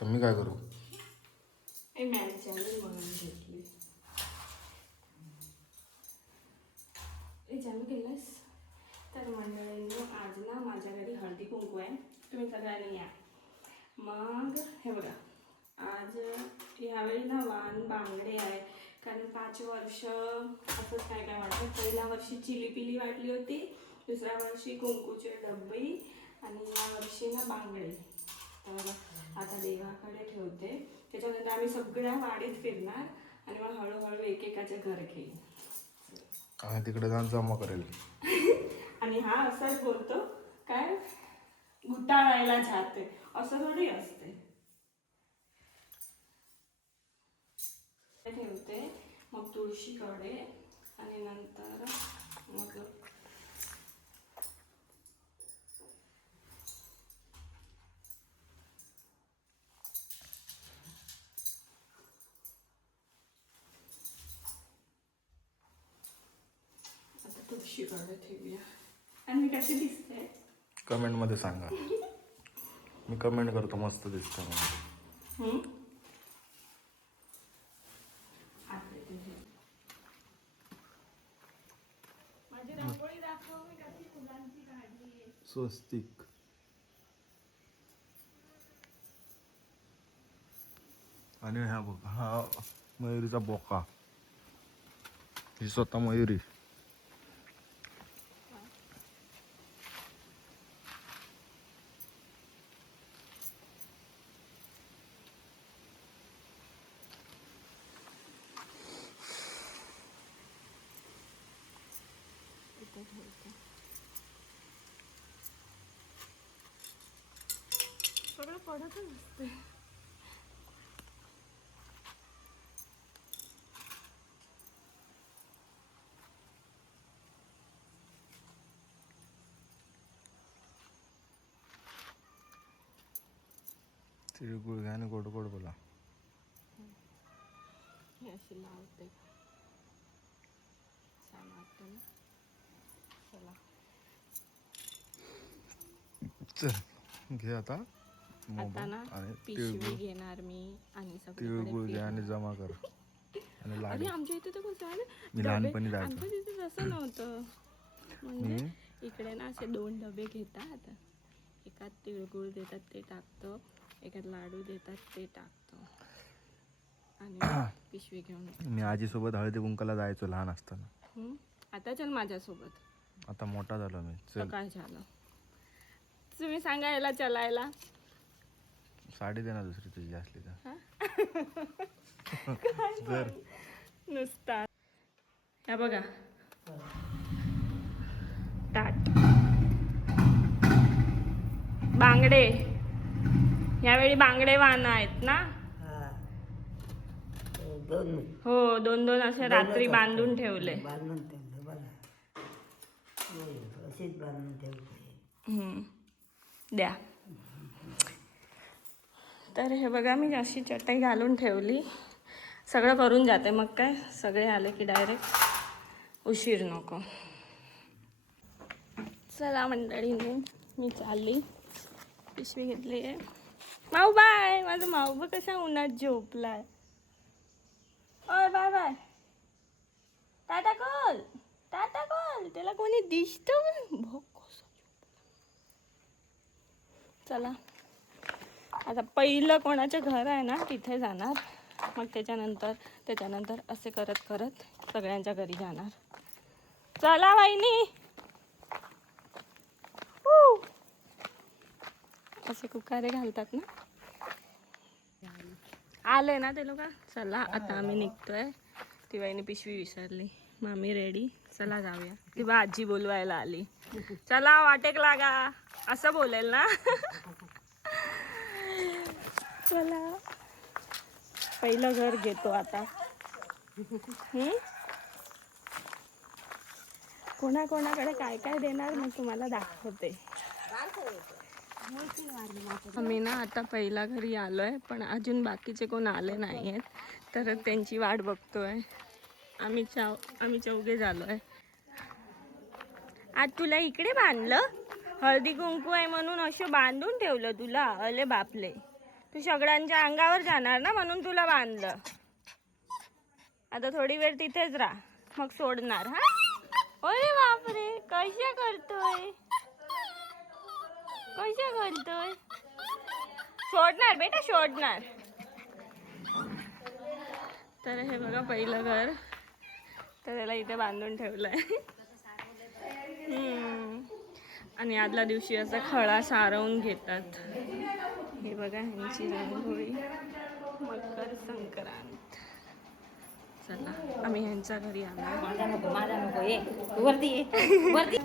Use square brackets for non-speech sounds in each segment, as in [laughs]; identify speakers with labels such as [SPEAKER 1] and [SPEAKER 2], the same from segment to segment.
[SPEAKER 1] तर मी काय करू?
[SPEAKER 2] केलंस तर मंडळींनी आज ना माझ्या घरी हळदी कुंकू आहे. तुम्ही सगळ्यांनी या. मग हे बघा आज ह्यावेळी ना वाण बांगडे आहे कारण पाच वर्ष असंच काय काय वाटतं? पहिल्या वर्षी चिली पिली वाटली होती. दुसऱ्या वर्षी कुंकूचे डब्बी. आणि या वर्षी ना बांगडे. तर आता देवाकडे ठेवते. त्याच्यानंतर आम्ही सगळ्या वाडीत फिरणार आणि मग हळूहळू एकेकाच्या घर घेईल.
[SPEAKER 1] आणि तिकडे जाऊन जमा करेल. [laughs]
[SPEAKER 2] आणि हा असाच बोलतो काय? घुटाळायला जाते. असं थोडी असते. ठेवते. मग तुळशीकडे. आणि नंतर मग आता तुळशीकडे ठेवूया आणि मी कशी दिसते?
[SPEAKER 1] कमेंटमध्ये सांगा. मी कमेंट करतो मस्त दिसतं म्हणून. स्वस्तिक. आणि हा बघ हा मयुरीचा बोका. ही स्वतः मयुरी
[SPEAKER 2] इथे ठेवते सगळं पडतच असते
[SPEAKER 1] तिळगुळ घ्या आणि गोड गोड बोला
[SPEAKER 2] हे अशी लावते छान वाटतं ना चला
[SPEAKER 1] चल घे आता
[SPEAKER 2] आता ना
[SPEAKER 1] आणि
[SPEAKER 2] पिशवी
[SPEAKER 1] तिळगुळ
[SPEAKER 2] घेणार मी आणि
[SPEAKER 1] तिळगुळ आणि. जमा कर. आणि लाडू.
[SPEAKER 2] आमच्या इथे तर कसं आहे ना,
[SPEAKER 1] मी
[SPEAKER 2] डबे-
[SPEAKER 1] लहानपणी जायचो.
[SPEAKER 2] आमच्या तिथे तसं नव्हतं. म्हणजे इकडे ना असे दोन डबे घेतात. एकात तिळगुळ देतात ते टाकतो. एकात लाडू देतात ते टाकतो. आणि [clears throat] पिशवी घेऊन येतो.
[SPEAKER 1] मी आजीसोबत हळदी कुंकाला जायचो लहान असताना.
[SPEAKER 2] हम्म? आता चल माझ्यासोबत.
[SPEAKER 1] आता मोठा झालो मी. चल.
[SPEAKER 2] सकाळ झालं. तुम्ही सांगा याला चलायला.
[SPEAKER 1] साडी दे ना दुसरी तुझी असली तर.
[SPEAKER 2] जर. नुसता. ह्या बघा. ताट. बांगडे. यावेळी बांगडे वाहन आहेत ना?
[SPEAKER 3] हा. दोन.
[SPEAKER 2] हो दोन दोन असे रात्री बांधून ठेवले.
[SPEAKER 3] बांधून ठेवलं बघा. बांधून
[SPEAKER 2] हम्म. द्या. तर हे बघा मी अशी चटई घालून ठेवली. सगळं करून जाते मग काय? सगळे आले की डायरेक्ट उशीर नको. चला मंडळीने मी चालली. पिशवी घेतली आहे. माऊ बाय! माझा माऊ कसा उन्हात झोपलाय. ओय bye bye. Tata call! Tata call! त्याला कोणी दिसतं भोक चला. आता पहिलं कोणाचं घर आहे ना तिथे जाणार. मग त्याच्यानंतर त्याच्यानंतर असे करत करत सगळ्यांच्या घरी जाणार. चला वाहिनी. असे कुकारे घालतात ना. आले ना ते लोक? चला आता आम्ही निघतोय. ती वाईने पिशवी विसरली. मामी रेडी चला जाऊया. ती बा आजी बोलवायला आली. चला वाटेक लागा. असं बोलेल ना. [laughs] चला. पहिलं घर घेतो आता. कोणाकोणाकडे काय काय देणार मी तुम्हाला दाखवते. आम्ही ना आता पहिला घरी आलोय पण अजून बाकीचे कोण आले नाही आहेत तर त्यांची वाट बघतोय. आम्ही चाव आम्ही चौघे झालोय. आज तुला इकडे बांधलं? हळदी कुंकू आहे म्हणून असं बांधून ठेवलं तुला? अले बापले. तू सगळ्यांच्या अंगावर जाणार ना म्हणून तुला बांधलं. आता थोडी वेळ तिथेच राहा. मग सोडणार हा? अरे बापरे कशा करतोय? कशा करतोय? सोडणार बेटा सोडणार. तर हे बघा पहिलं घर. तर त्याला इथे बांधून ठेवलंय. आहे आणि आदल्या दिवशी असा खळा सारवून घेतात. हे बघा ह्यांची रांगोळी. मकर संक्रांत. चला आम्ही ह्यांच्या घरी आलो.
[SPEAKER 3] माझा नको माझा नको ये. वरती ये. वरती.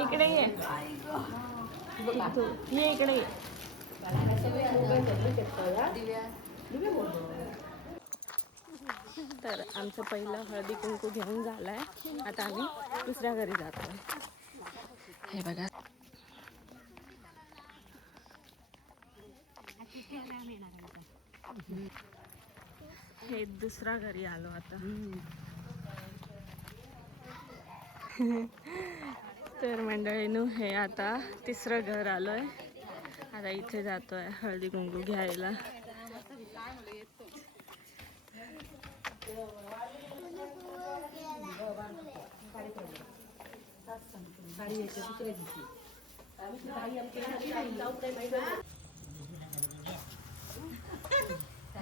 [SPEAKER 2] इकडे ये. ये इकडे ये. तर आमचं पहिलं हळदी कुंकू घेऊन झालाय. आता आम्ही दुसऱ्या घरी जातोय. हे बघा. हे दुसरा घरी आलो आता. तर मंडळीनू हे आता तिसरं घर आलोय. आता इथे जातोय हळदी कुंकू घ्यायला.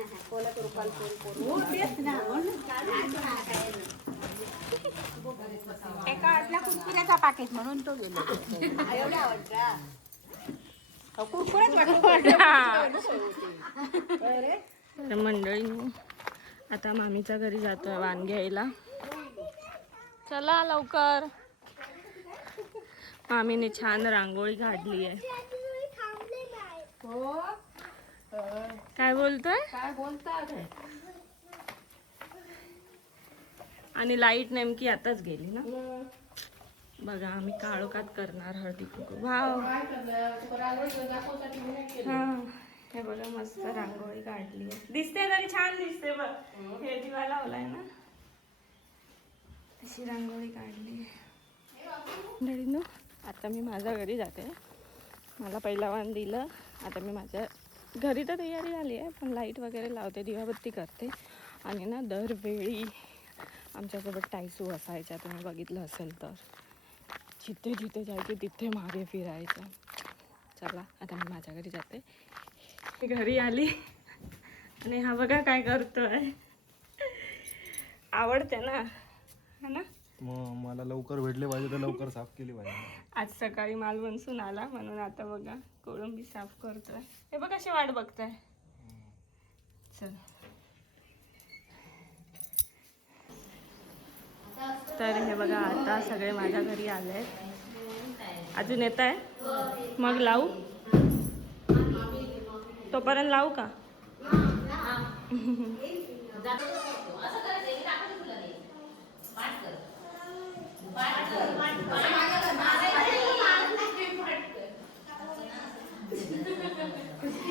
[SPEAKER 3] आला
[SPEAKER 4] एका कुरकुऱ्याचा पाकिट म्हणून तो कुरकुऱ्याच
[SPEAKER 2] तर आता मामीच्या घरी जातोय वाण घ्यायला. चला लवकर. मामीने छान रांगोळी काढली आहे. हो. काय बोलतोय?
[SPEAKER 4] काय बोलतात?
[SPEAKER 2] आणि लाइट नेमकी आताच गेली ना? बघा आम्ही काळोखात करणार हळदी कुंकू वाव. हा. हे बघा मस्त रांगोळी काढली आहे. दिसते तरी छान दिसते बघ. हे दिवा लावलाय ना? अशी रांगोळी काढली आता मी माझ्या घरी जाते. मला पहिला वाण दिलं. आता मी माझ्या घरी तर तयारी झाली आहे पण लाइट वगैरे लावते दिवाबत्ती करते. आणि ना दरवेळी आमच्यासोबत टायसू असायच्या तुम्ही बघितलं असेल तर. जिथे जिथे जायचे तिथे मागे फिरायचं. चला आता मी माझ्या घरी जाते. मी घरी आली. आणि हा बघा काय करतोय. आवडते ना? हा ना?
[SPEAKER 1] मला लवकर भेटले पाहिजे तर लवकर साफ केली पाहिजे.
[SPEAKER 2] आज सकाळी माल बनसून आला म्हणून आता बघा. कोळंबी साफ करतोय. हे बघ कशी वाट बघताय. चल. तर हे बघा आता सगळे माझ्या घरी आले आहेत अजून येत आहे? मग लावू? तोपर्यंत लावू का?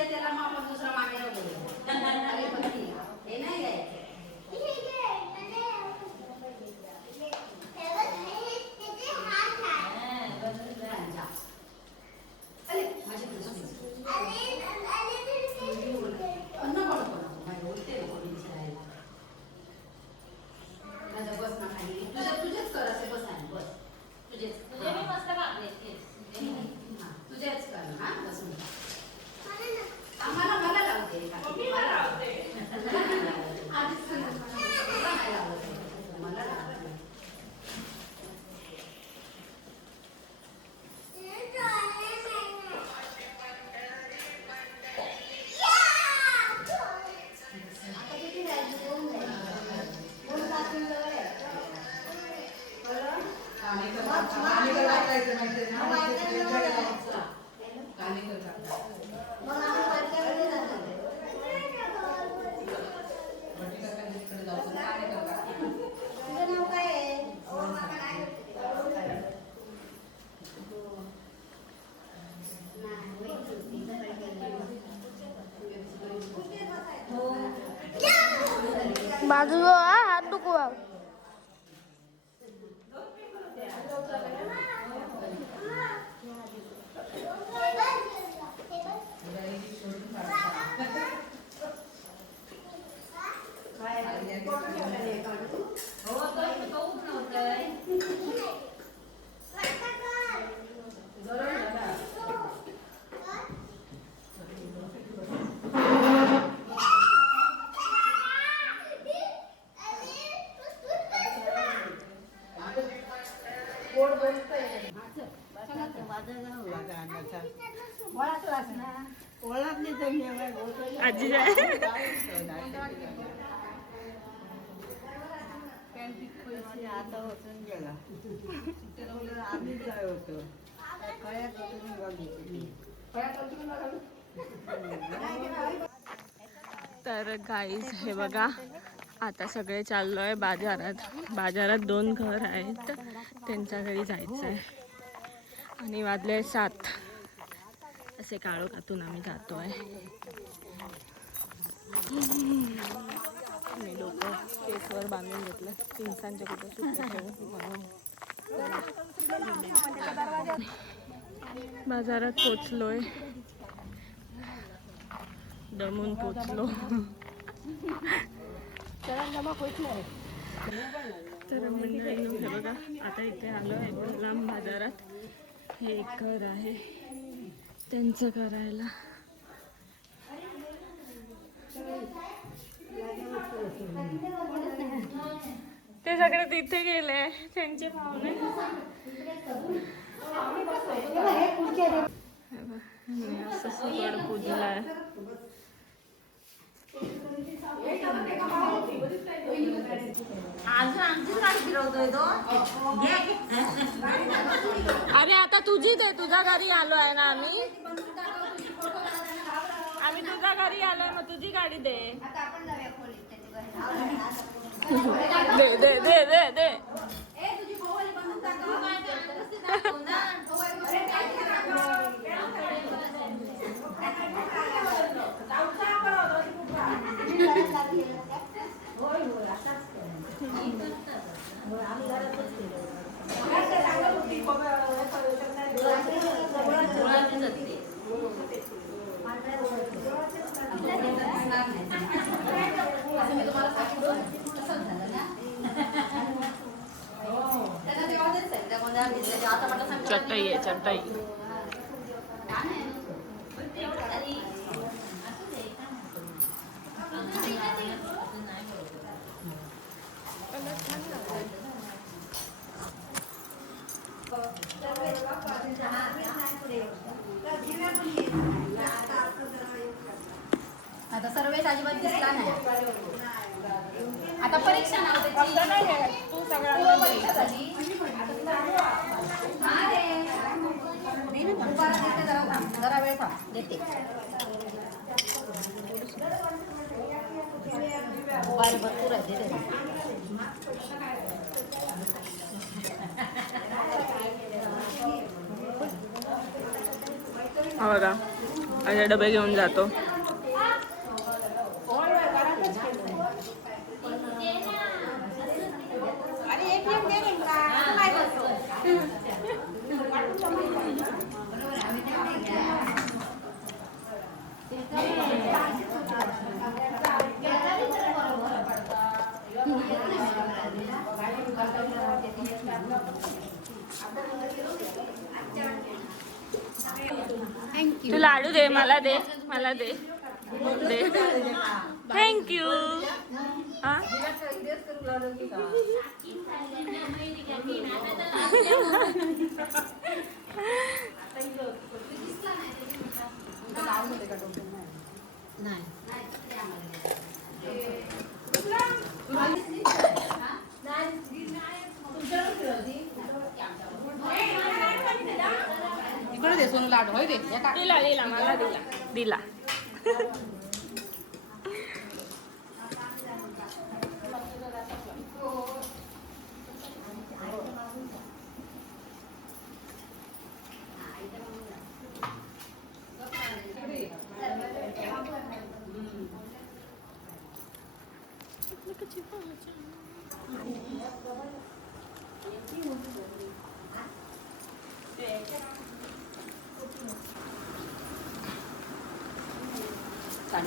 [SPEAKER 4] त्याला मग आपण दुसरा मागे राहू हे नाही घ्यायचं मग आम्ही पालख्यामध्ये जातो. तुझं नाव काय आहे
[SPEAKER 5] बाजूला हात नको
[SPEAKER 2] आजी जाय
[SPEAKER 6] आता होतून गेला आम्ही जाय होतो बघितली
[SPEAKER 2] तर गाईज हे बघा आता सगळे चाललो आहे बाजारात. बाजारात दोन घर आहेत. त्यांच्या घरी जायचं आहे आणि वाजले सात. असे काळोखातून आम्ही जातो आहे मी लोक केसवर बांधून घेतलं. पिंसांच्या कुठं बाजारात पोचलोय. दमून पोचलो. तर मंडळींनो हे बघा आता इथे आलो आहे ग्राम बाजारात. हे एक घर आहे. त्यांचं करायला ते सगळे तिथे गेले त्यांचे पाहुणे. असं
[SPEAKER 3] सगळं पूजला आहे
[SPEAKER 2] अरे आता तुझीच आहे तुझ्या घरी आलो आहे ना आम्ही. आम्ही तुझ्या घरी आलोय मग तुझी गाडी दे. दे दे दे दे दे
[SPEAKER 3] मुळातच असते.
[SPEAKER 2] चटई आहे चटई
[SPEAKER 4] आता सर्वेश अजिबात दिसला नाही आता परीक्षा नाव त्याची
[SPEAKER 2] तू
[SPEAKER 4] पूर्व परीक्षा झाली हा रे. दुपारा देते जरा थांब. जरा वेळ थांब देते. दुपारी भरपूर आहे देते
[SPEAKER 2] हा बघा डबे घेऊन जातो तू लाडू दे मला दे मला दे दे थँक्यू हा
[SPEAKER 4] दे सोनू लाडू होय दे या टाक.
[SPEAKER 2] दिला दिला मला दिला दिला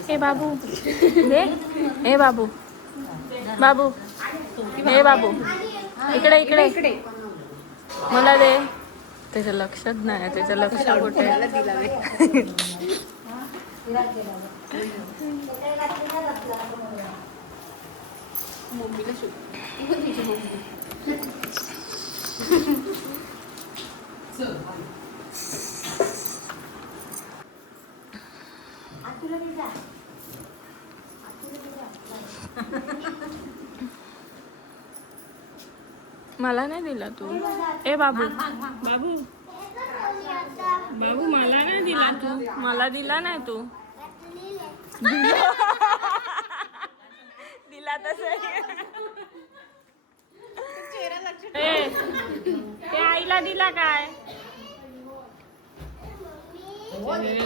[SPEAKER 2] हे बाबू. हे? हे बाबू. बाबू. हे बाबू. इकडे इकडे. इकडे मला दे. त्याच्या लक्षात नाही त्याचं लक्ष कुठे? मम्मीला मला नाही दिला तू. ए बाबू. बाबू. बाबू मला नाही दिला तू. मला दिला नाही तू. [laughs] दिला तस ते आईला दिला काय?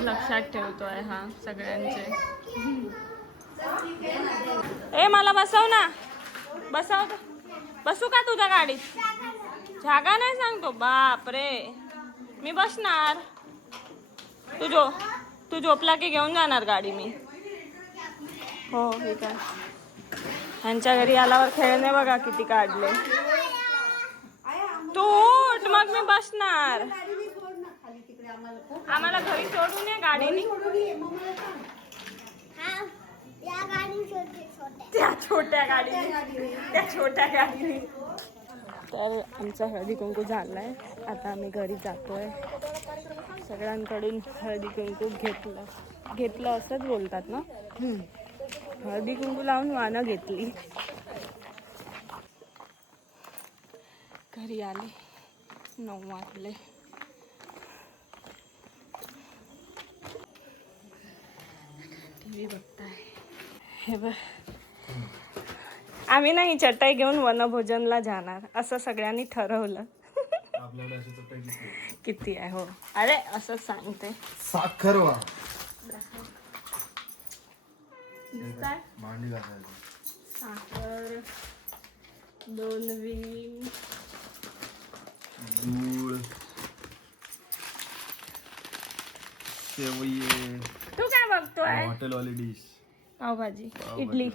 [SPEAKER 2] लक्षात ठेवतोय हा सगळ्यांचे. ए मला बसव ना. बसव. बसू का तुझ्या गाडीत? जागा नाही सांगतो. बाप रे मी बसणार. तू जो तू झोपला की घेऊन जाणार गाडी मी. हो ह्यांच्या घरी आल्यावर खेळणे बघा किती काढले. तू उठ मग मी बसणार. आम्हाला घरी सोडून ये गाडीने. त्या छोट्या. गाडीने. त्या छोट्या गाडीने. तर आमचा हळदी कुंकू झालाय. आता आम्ही घरी जातोय. सगळ्यांकडून हळदी कुंकू घेतलं. घेतलं असंच बोलतात ना? हळदी कुंकू लावून वानं घेतली. घरी आले. नऊ वाजले. टी व्ही बघताय. हे बघ. आम्ही नाही चटाई घेऊन वनभोजनला जाणार. असं सगळ्यांनी ठरवलं. किती आहे? हो? अरे असंच सांगते.
[SPEAKER 1] साखर वा मांडी
[SPEAKER 2] साखर दोन विन.
[SPEAKER 1] गुळ. शेवये.
[SPEAKER 2] तू काय बघतोय?
[SPEAKER 1] हॉटेलवाली डिश.
[SPEAKER 2] पावभाजी. इडली.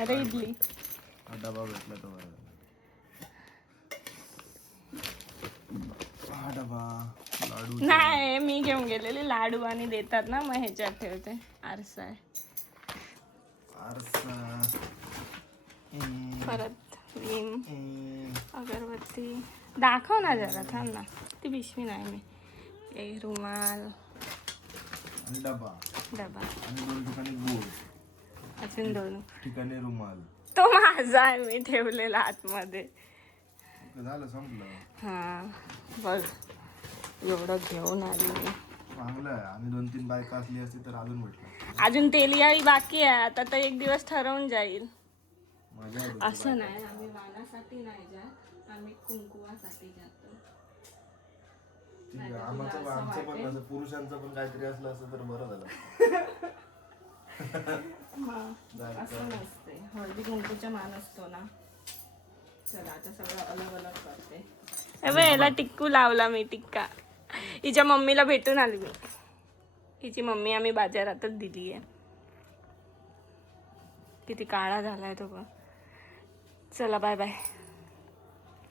[SPEAKER 2] अरे इडली.
[SPEAKER 1] डबा भेटला तो बरं डबा. लाडू
[SPEAKER 2] नाही मी घेऊन गेलेले. लाडू आणि देतात ना मग ह्याच्यात ठेवते. आरसा. आहे
[SPEAKER 1] आरसा
[SPEAKER 2] परत
[SPEAKER 1] हम्म.
[SPEAKER 2] अगरबत्ती. दाखव ना जरा थांब ना. ती पिशवी नाही मी. ए रुमाल.
[SPEAKER 1] डबा.
[SPEAKER 2] डबा.
[SPEAKER 1] आणि दोन ठिकाणी गुळ.
[SPEAKER 2] अजून दोन.
[SPEAKER 1] ठिकाणी रुमाल.
[SPEAKER 2] तो माझा आहे मी ठेवलेला आतमध्ये.
[SPEAKER 1] झालं संपलं.
[SPEAKER 2] हा बघ. एवढं घेऊन आली मी.
[SPEAKER 1] चांगलं आहे. आणि दोन तीन बायका असली असती तर अजून भेटलं
[SPEAKER 2] अजून तेलियाळी बाकी आहे. आता तर एक दिवस ठरवून जाईल.
[SPEAKER 1] मजा येते
[SPEAKER 2] असं नाही. आम्ही वाणासाठी नाही जात. आम्ही कुंकुवासाठी जातो.
[SPEAKER 1] ठीक आहे. आमचं आमचं पण असं पुरुषांचं पण काहीतरी असलं असतं तर बरं झालं. [laughs] जायचं.
[SPEAKER 2] असं नसते. हळदी कुंकूचा मान असतो ना. चला आता सगळं अलग अलग करते याला टिक्कू लावला मी टिक्का. हिच्या मम्मीला भेटून आली मी. हिची मम्मी आम्ही बाजारातच दिली आहे. किती काळा झालाय तो पण चला बाय बाय